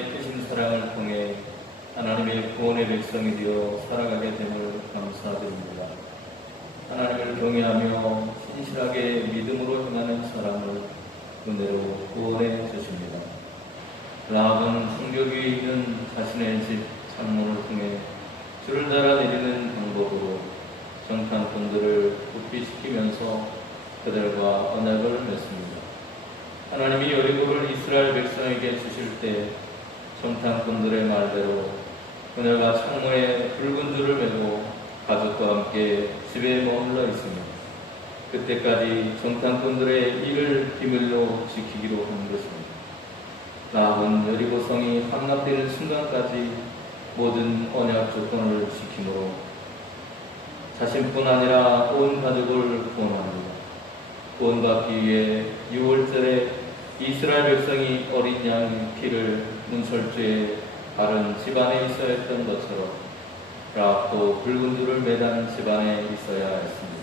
하나님의 크신 사랑을 통해 하나님의 구원의 백성이 되어 살아가게 됨을 감사드립니다. 하나님을 경외하며 신실하게 믿음으로 행하는 사람을 은혜로 구원해 주십니다. 라합은 성벽 위에 있는 자신의 집 창문을 통해 줄을 달아 내리는 방법으로 정탐꾼들을 부피시키면서 그들과 언약을 맺습니다. 하나님이 여리고를 이스라엘 백성에게 주실 때 정탐꾼들의 말대로 그녀가 창문에 붉은 줄을 메고 가족과 함께 집에 머물러 있습니다. 그때까지 정탐꾼들의 일을 비밀로 지키기로 한 것입니다. 라합은 여리고성이 함락되는 순간까지 모든 언약 조건을 지키므로 자신뿐 아니라 온 가족을 구원합니다. 구원받기 위해 6월절에 이스라엘 백성이 어린 양 피를 문설주에 바른 집안에 있어야 했던 것처럼 라합도 붉은 줄을 매단 집안에 있어야 했습니다.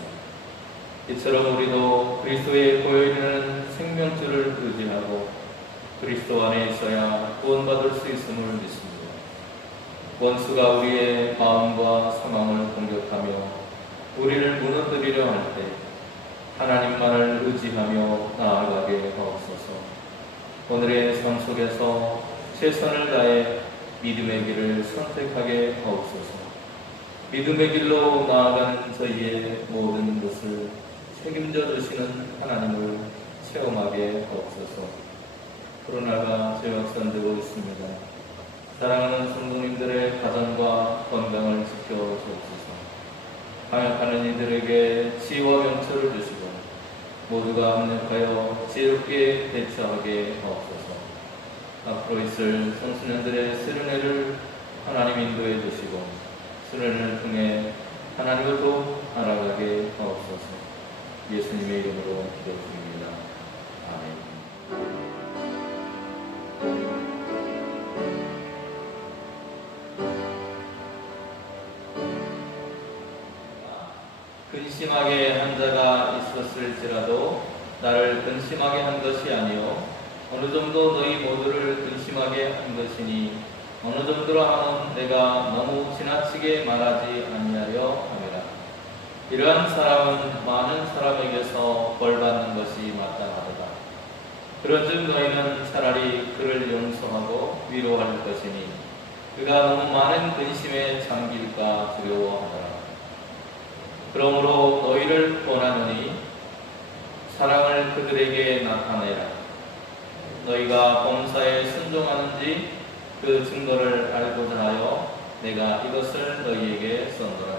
이처럼 우리도 그리스도의 보혈이라는 생명줄을 의지하고 그리스도 안에 있어야 구원받을 수 있음을 믿습니다. 원수가 우리의 마음과 상황을 공격하며 우리를 무너뜨리려 할 때 하나님만을 의지하며 나아가게 하옵소서. 오늘의 삶 속에서 최선을 다해 믿음의 길을 선택하게 하옵소서. 믿음의 길로 나아가는 저희의 모든 것을 책임져 주시는 하나님을 체험하게 하옵소서. 코로나가 재확산되고 있습니다. 사랑하는 성도님들의 가정과 건강을 지켜주옵소서. 방역하는 이들에게 지혜와 명철을 주시고 모두가 합력하여 지혜롭게 대처하게 하옵소서. 앞으로 있을 청소년들의 수련회를 하나님 인도해 주시고 수련회를 통해 하나님을 더 알아가게 하옵소서. 예수님의 이름으로 기도드립니다. 아멘. 근심하게 한 자가 있었을지라도 나를 근심하게 한 것이 아니요 어느 정도 너희 모두를 근심하게 한 것이니 어느 정도로 하면 내가 너무 지나치게 말하지 아니하려 함이라. 이러한 사람은 많은 사람에게서 벌받는 것이 마땅하도다. 그런즉 너희는 차라리 그를 용서하고 위로할 것이니 그가 너무 많은 근심에 잠길까 두려워하더라. 그러므로 너희를 권하노니 사랑을 그들에게 나타내라. 너희가 범사에 순종하는지 그 증거를 알고자 하여 내가 이것을 너희에게 썼노라.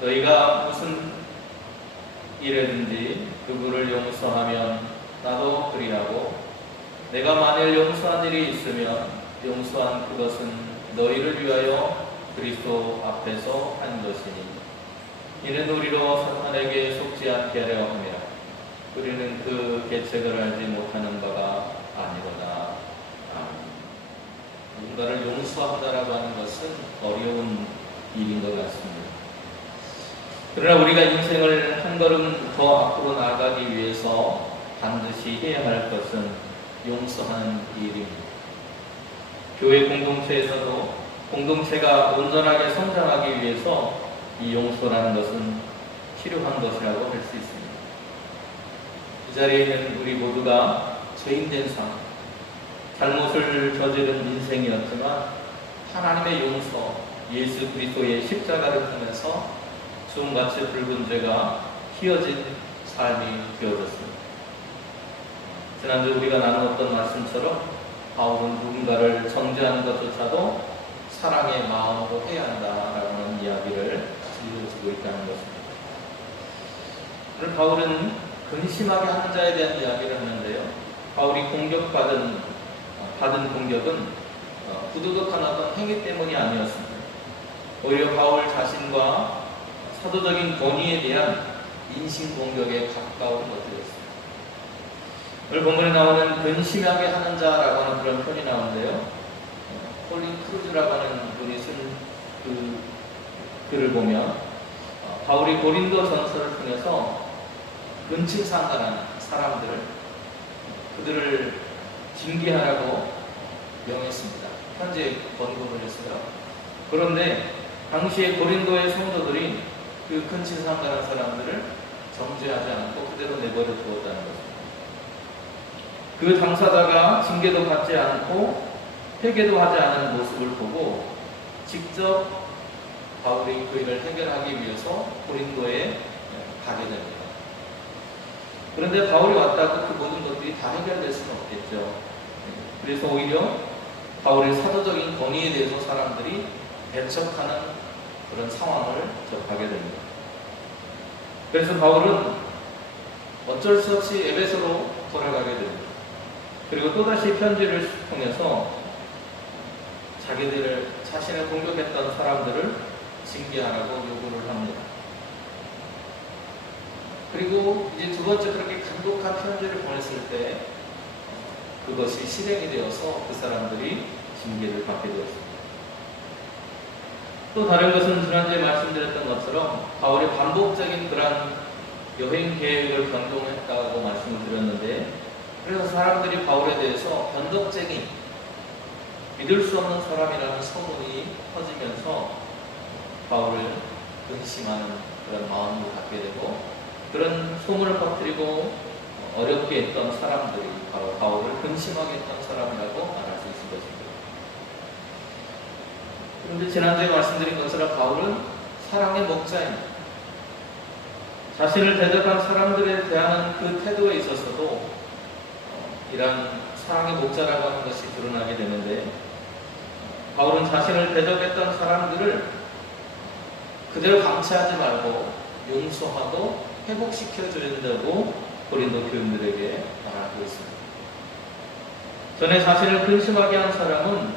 너희가 무슨 일에든지 그분을 용서하면 나도 그리하고 내가 만일 용서한 일이 있으면 용서한 그것은 너희를 위하여 그리스도 앞에서 한 것이니 이는 우리로 사탄에게 속지 않게 하려 함이라. 우리는 그 계책을 알지 못하는 바가 아니로다. 누군가를 용서한다라고 하는 것은 어려운 일인 것 같습니다. 그러나 우리가 인생을 한 걸음 더 앞으로 나아가기 위해서 반드시 해야 할 것은 용서하는 일입니다. 교회 공동체에서도 공동체가 온전하게 성장하기 위해서 이 용서라는 것은 필요한 것이라고 할 수 있습니다. 이 자리에 있는 우리 모두가 죄인된 삶, 잘못을 저지른 인생이었지만 하나님의 용서, 예수 그리스도의 십자가를 통해서 주음같이 붉은 죄가 희어진 삶이 되어졌습니다. 지난주 우리가 나누었던 말씀처럼 바울은 누군가를 정죄하는 것조차도 사랑의 마음으로 해야 한다라고 하는 이야기를 들려주고 있다는 것입니다. 오늘 바울은 근심하게 하는 자에 대한 이야기를 하는데요. 바울이 받은 공격은 부도덕한 어떤 행위 때문이 아니었습니다. 오히려 바울 자신과 사도적인 권위에 대한 인신공격에 가까운 것들이었습니다. 오늘 본문에 나오는 근심하게 하는 자라고 하는 그런 표현이 나오는데요. 콜린 크루즈라고 하는 분이 쓴 그 글을 보면 바울이 고린도 전서를 통해서 근친상간한 사람들을 그들을 징계하라고 명했습니다. 편지에 권고를 했어요. 그런데 당시에 고린도의 성도들이 그 근친상간한 사람들을 정죄하지 않고 그대로 내버려 두었다는 것입니다. 그 당사자가 징계도 받지 않고 회개도 하지 않은 모습을 보고 직접 바울이 그 일을 해결하기 위해서 고린도에 가게 됩니다. 그런데 바울이 왔다고 그 모든 것들이 다 해결될 수는 없겠죠. 그래서 오히려 바울의 사도적인 권위에 대해서 사람들이 배척하는 그런 상황을 접하게 됩니다. 그래서 바울은 어쩔 수 없이 에베소로 돌아가게 됩니다. 그리고 또다시 편지를 통해서 자신을 공격했던 사람들을 징계하라고 요구를 합니다. 그리고 이제 두 번째 그렇게 간곡한 편지를 보냈을 때 그것이 실행이 되어서 그 사람들이 징계를 받게 되었습니다. 또 다른 것은 지난주에 말씀드렸던 것처럼 바울이 반복적인 그런 여행 계획을 변동했다고 말씀을 드렸는데, 그래서 사람들이 바울에 대해서 변덕쟁이, 믿을 수 없는 사람이라는 소문이 퍼지면서 바울을 근심하는 그런 마음을 갖게 되고, 그런 소문을 퍼뜨리고 어렵게 했던 사람들이 바로 바울을 근심하게 했던 사람이라고 말할 수 있을 것입니다. 그런데 지난주에 말씀드린 것처럼 바울은 사랑의 목자입니다. 자신을 대적한 사람들에 대한 그 태도에 있어서도 이러한 사랑의 목자라고 하는 것이 드러나게 되는데, 바울은 자신을 대적했던 사람들을 그대로 방치하지 말고 용서하고 회복시켜줘야 된다고 고린도 교인들에게 말하고 있습니다. 전에 자신을 근심하게 한 사람은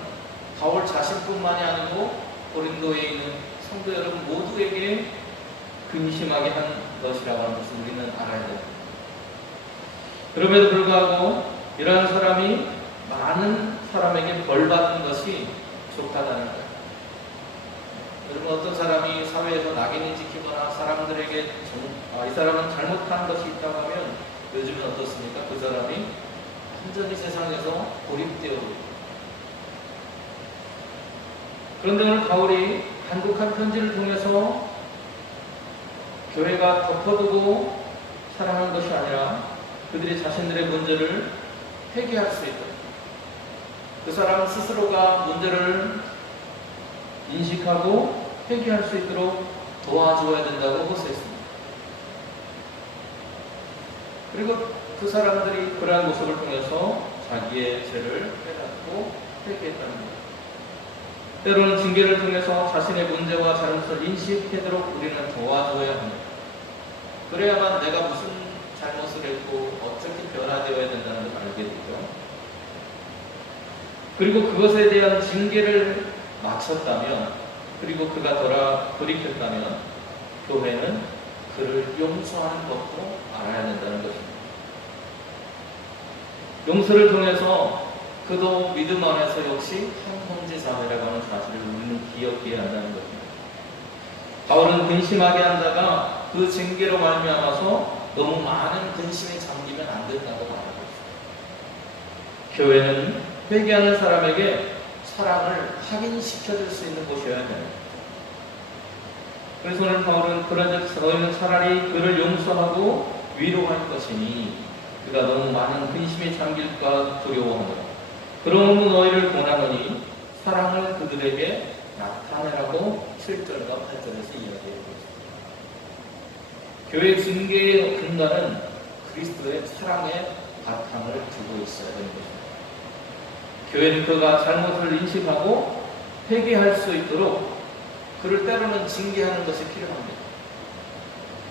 바울 자신뿐만이 아니고 고린도에 있는 성도 여러분 모두에게 근심하게 한 것이라고 하는 것을 우리는 알아야 됩니다. 그럼에도 불구하고 이러한 사람이 많은 사람에게 벌받는 것이 좋다는 거예요. 여러분, 어떤 사람이 사회에서 낙인이 찍히거나 사람들에게 이 사람은 잘못한 것이 있다고 하면 요즘은 어떻습니까? 그 사람이 완전히 세상에서 고립되어 있습니다. 그런데 오늘 바울이 간곡한 편지를 통해서 교회가 덮어두고 사랑하는 것이 아니라 그들이 자신들의 문제를 회개할 수 있도록, 그 사람 스스로가 문제를 인식하고 회개할 수 있도록 도와줘야 된다고 호소했습니다. 그리고 그 사람들이 그러한 모습을 통해서 자기의 죄를 깨닫고 회개했다는 것. 때로는 징계를 통해서 자신의 문제와 잘못을 인식하도록 우리는 도와줘야 합니다. 그래야만 내가 무슨 잘못을 했고 어떻게 변화되어야 된다는 걸 알게 되죠. 그리고 그것에 대한 징계를 마쳤다면, 그리고 그가 돌이켰다면 교회는 그를 용서하는 것도 알아야 된다는 것입니다. 용서를 통해서 그도 믿음 안에서 역시 한 형제 자매라고 하는 사실을 우리는 기억해야 한다는 것입니다. 바울은 근심하게 한 자가 그 징계로 말미암아서 너무 많은 근심에 잠기면 안 된다고 말하고 있습니다. 교회는 회개하는 사람에게 사랑을 확인시켜줄 수 있는 곳이어야 됩니다. 그래서 오늘 바울은 그런즉 너희는 차라리 그를 용서하고 위로할 것이니 그가 너무 많은 근심에 잠길까 두려워하노라. 그러므로 너희를 권하노니 사랑을 그들에게 나타내라고 7절과 8절에서 이야기하고 있습니다. 교회 징계의 근간은 그리스도의 사랑의 바탕을 두고 있어야 되는 것입니다. 교회는 그가 잘못을 인식하고 회개할 수 있도록 그를 때로는 징계하는 것이 필요합니다.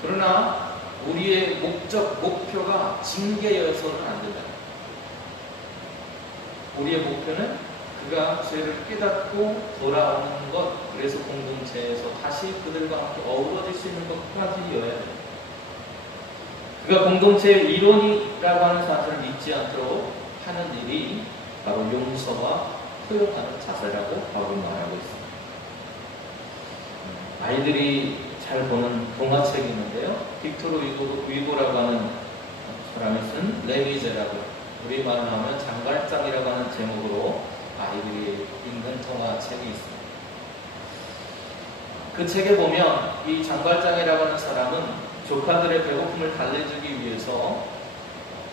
그러나 우리의 목표가 징계여서는 안 된다. 우리의 목표는 그가 죄를 깨닫고 돌아오는 것, 그래서 공동체에서 다시 그들과 함께 어우러질 수 있는 것까지여야 됩니다. 그가 공동체의 일원이라고 하는 사실을 믿지 않도록 하는 일이 바로 용서와 포용하는 자세라고 바울은 말하고 있습니다. 아이들이 잘 보는 동화책이 있는데요. 빅토르 위고라고 하는 사람이 쓴 레미제라블, 우리말로 하면 장발장이라고 하는 제목으로 아이들이 읽는 동화책이 있습니다. 그 책에 보면 이 장발장이라고 하는 사람은 조카들의 배고픔을 달래주기 위해서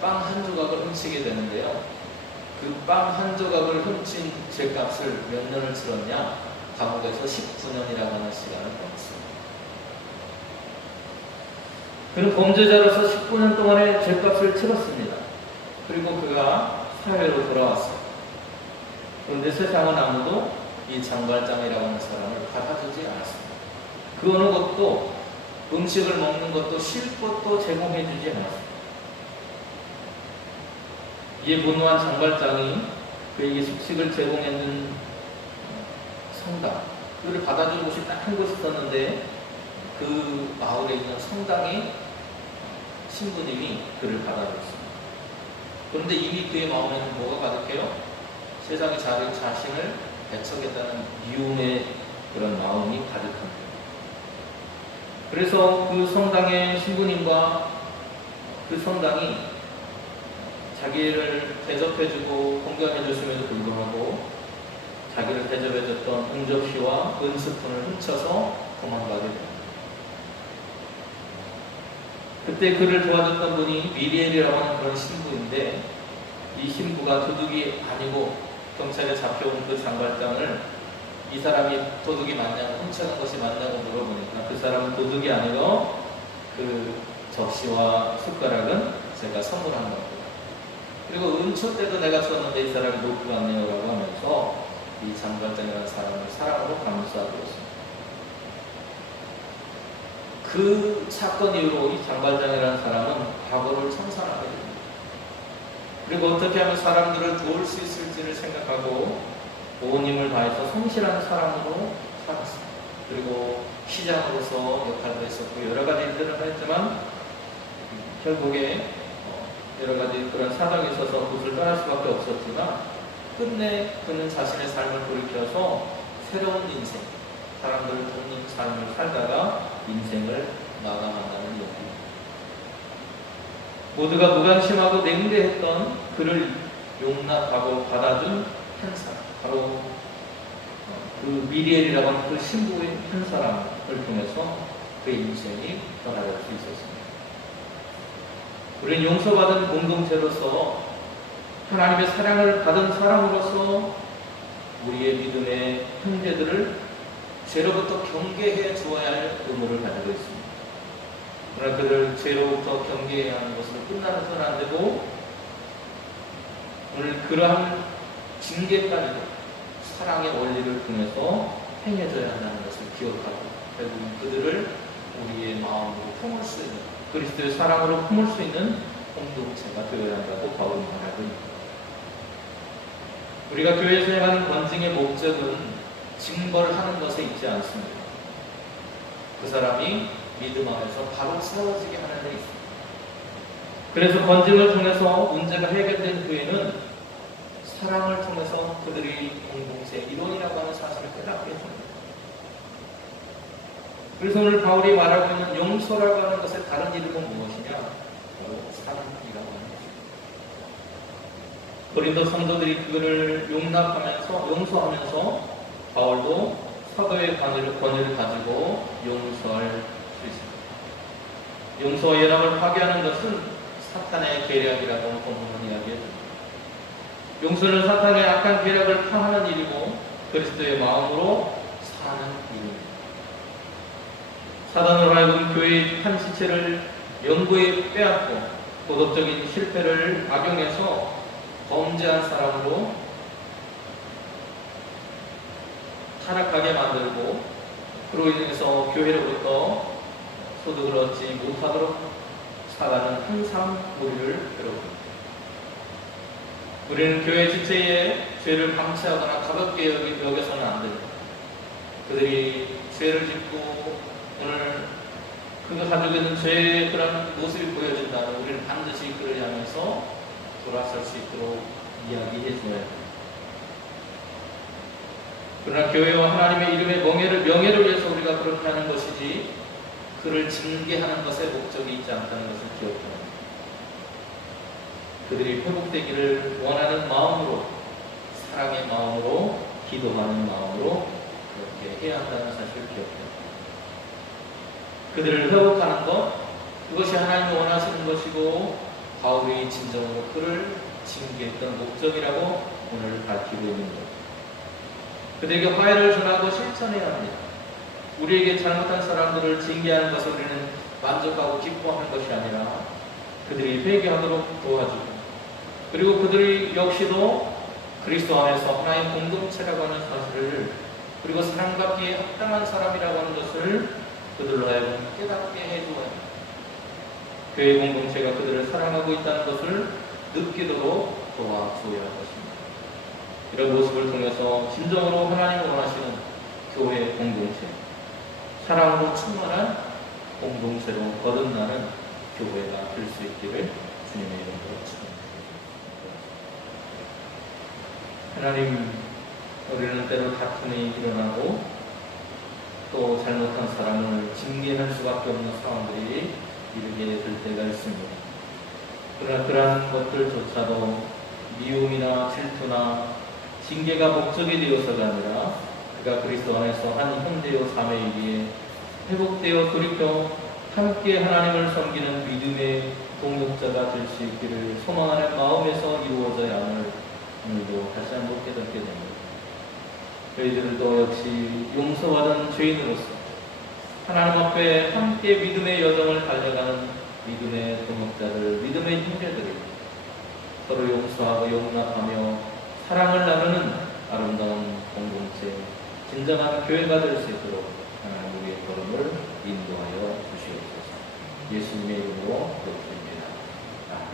빵 한 조각을 훔치게 되는데요. 그 빵 한 조각을 훔친 죄값을 몇 년을 치렀냐? 감옥에서 19년이라고 하는 시간을 보냈습니다. 그는 범죄자로서 19년 동안의 죄값을 치렀습니다. 그리고 그가 사회로 돌아왔어요. 그런데 세상은 아무도 이 장발장이라고 하는 사람을 받아주지 않았습니다. 그 어느 것도 음식을 먹는 것도 쉴 것도 제공해주지 않았습니다. 이에 분노한 장발장이 그에게 숙식을 제공해준 성당, 그를 받아준 곳이 딱 한 곳 있었는데 그 마을에 있는 성당의 신부님이 그를 받아줬습니다. 그런데 이미 그의 마음에는 뭐가 가득해요? 세상에 자신을 배척했다는 미움의 그런 마음이 가득합니다. 그래서 그 성당의 신부님과 그 성당이 자기를 대접해주고 공경해줬음에도 불구하고 자기를 대접해줬던 응접시와 은스푼을 훔쳐서 도망가게 됩니다. 그때 그를 도와줬던 분이 미리엘이라고 하는 그런 신부인데 이 신부가 도둑이 아니고 경찰에 잡혀온 그 장발장을 이 사람이 도둑이 맞냐고 훔쳐간 것이 맞냐고 물어보니까 그 사람은 도둑이 아니고 그 접시와 숟가락은 제가 선물한 겁니다. 그리고 은초 때도 내가 줬는데 이 사람이 놓고 갔네요 라고 하면서 이 장발장이라는 사람을 사랑으로 감싸주었습니다. 그 사건 이후로 이 장발장이라는 사람은 과거를 청산하게 됩니다. 그리고 어떻게 하면 사람들을 도울 수 있을지를 생각하고 온 힘을 다해서 성실한 사람으로 살았습니다. 그리고 시장으로서 역할도 했었고 여러 가지 일들을 했지만 결국에 여러 가지 그런 사정이 있어서 그것을 떠날 수밖에 없었지만 끝내 그는 자신의 삶을 돌이켜서 새로운 인생, 사람들을 돕는 삶을 살다가 인생을 마감한다는 얘기입니다. 모두가 무관심하고 냉대했던 그를 용납하고 받아준 한 사람, 바로 그 미리엘이라고 하는 그 신부의 한 사람을 통해서 그의 인생이 변화될 수 있었습니다. 우리는 용서받은 공동체로서 하나님의 사랑을 받은 사람으로서 우리의 믿음의 형제들을 죄로부터 경계해 주어야 할 의무를 가지고 있습니다. 그러나 그를 죄로부터 경계해야 하는 것으로 끝나서는 안 되고 오늘 그러한 징계까지도 사랑의 원리를 통해서 행해져야 한다는 것을 기억하고 결국 그들을 우리의 마음으로 품을 수 있는 그리스도의 사랑으로 품을 수 있는 공동체가 되어야 한다고 바울은 말하고 있습니다. 우리가 교회에서 행하는 권징의 목적은 징벌하는 것에 있지 않습니다. 그 사람이 믿음 안에서 바로 세워지게 하는 데 있습니다. 그래서 권징을 통해서 문제가 해결된 후에는 사랑을 통해서 그들이 공동체의 일원이라고 하는 사실을 깨닫게 됩니다. 그래서 오늘 바울이 말하고 있는 용서라고 하는 것의 다른 이름은 무엇이냐? 바로 사랑이라고 하는 것입니다. 고린도 성도들이 그를 용서하면서 바울도 사도의 권위를 가지고 용서할 수 있습니다. 용서와 연합을 파괴하는 것은 사탄의 계략이라고 본문은 이야기합니다. 용서는 사탄의 악한 계략을 파하는 일이고 그리스도의 마음으로 사는 일입니다. 사단으로 하여금 교회의 한 지체를 영구에 빼앗고 도덕적인 실패를 악용해서 범죄한 사람으로 타락하게 만들고 그로 인해서 교회로부터 소득을 얻지 못하도록 사단은 항상 우리를 괴롭힙니다. 우리는 교회 지체의 죄를 방치하거나 가볍게 여겨서는 안 됩니다. 그들이 죄를 짓고 오늘 그가 가지고 있는 죄의 그런 모습이 보여진다면 우리는 반드시 그를 향해서 돌아설 수 있도록 이야기해 줘야 합니다. 그러나 교회와 하나님의 이름의 명예를 위해서 우리가 그렇게 하는 것이지 그를 징계하는 것에 목적이 있지 않다는 것을 기억해야 합니다. 그들이 회복되기를 원하는 마음으로, 사랑의 마음으로, 기도하는 마음으로 그렇게 해야 한다는 사실을 기억합니다. 그들을 회복하는 것, 그것이 하나님이 원하시는 것이고 바울이 진정으로 그를 징계했던 목적이라고 오늘 밝히고 있는 것. 그들에게 화해를 전하고 실천해야 합니다. 우리에게 잘못한 사람들을 징계하는 것을 우리는 만족하고 기뻐하는 것이 아니라 그들이 회개하도록 도와주고, 그리고 그들이 역시도 그리스도 안에서 하나의 공동체라고 하는 사실을, 그리고 사랑받기에 합당한 사람이라고 하는 것을 그들로 하여금 깨닫게 해주어야 합니다. 교회 공동체가 그들을 사랑하고 있다는 것을 느끼도록 도와줘야 할 것입니다. 이런 모습을 통해서 진정으로 하나님이 원하시는 교회 공동체, 사랑으로 충만한 공동체로 거듭나는 교회가 될 수 있기를 주님의 이름으로 축원합니다. 하나님, 우리는 때로 다툼이 일어나고 또 잘못한 사람을 징계할 수밖에 없는 상황들이 이르게 될 때가 있습니다. 그러나 그러한 것들조차도 미움이나 질투나 징계가 목적이 되어서가 아니라 그가 그리스도 안에서 한 현대요 사매이기에 회복되어 돌이켜 함께 하나님을 섬기는 믿음의 동역자가 될 수 있기를 소망하는 마음에서 이루어져야 함을 오늘도 다시 한번 깨닫게 됩니다. 저희들도 역시 용서받은 죄인으로서 하나님 앞에 함께 믿음의 여정을 달려가는 믿음의 동역자들, 믿음의 형제들을 서로 용서하고 용납하며 사랑을 나누는 아름다운 공동체, 진정한 교회가 될 수 있도록 하나님 우리의 걸음을 인도하여 주시옵소서. 예수님의 이름으로 기도드립니다. 아멘.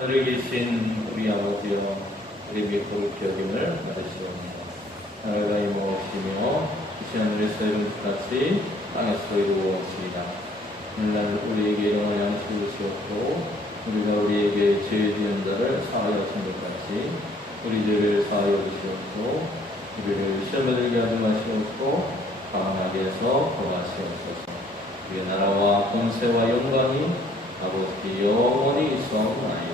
하늘에 계신 우리 아버지여, 우리 복을 기억임을 받으시옵니다. 나라가 임하옵시며 이시 하늘에서 이룬 것 같이 땅에서 이루어옵시다. 오늘날 우리에게 일용할 양식을 주시옵고 우리가 우리에게 죄 지은 자를 사하여 준 것 같이 우리 죄를 사하여 주시옵고 우리를 시험에 들게 하지 마시옵고 강하게 해서 구하시옵소서. 우리의 나라와 권세와 영광이 아버지 영원히 있사옵나이다.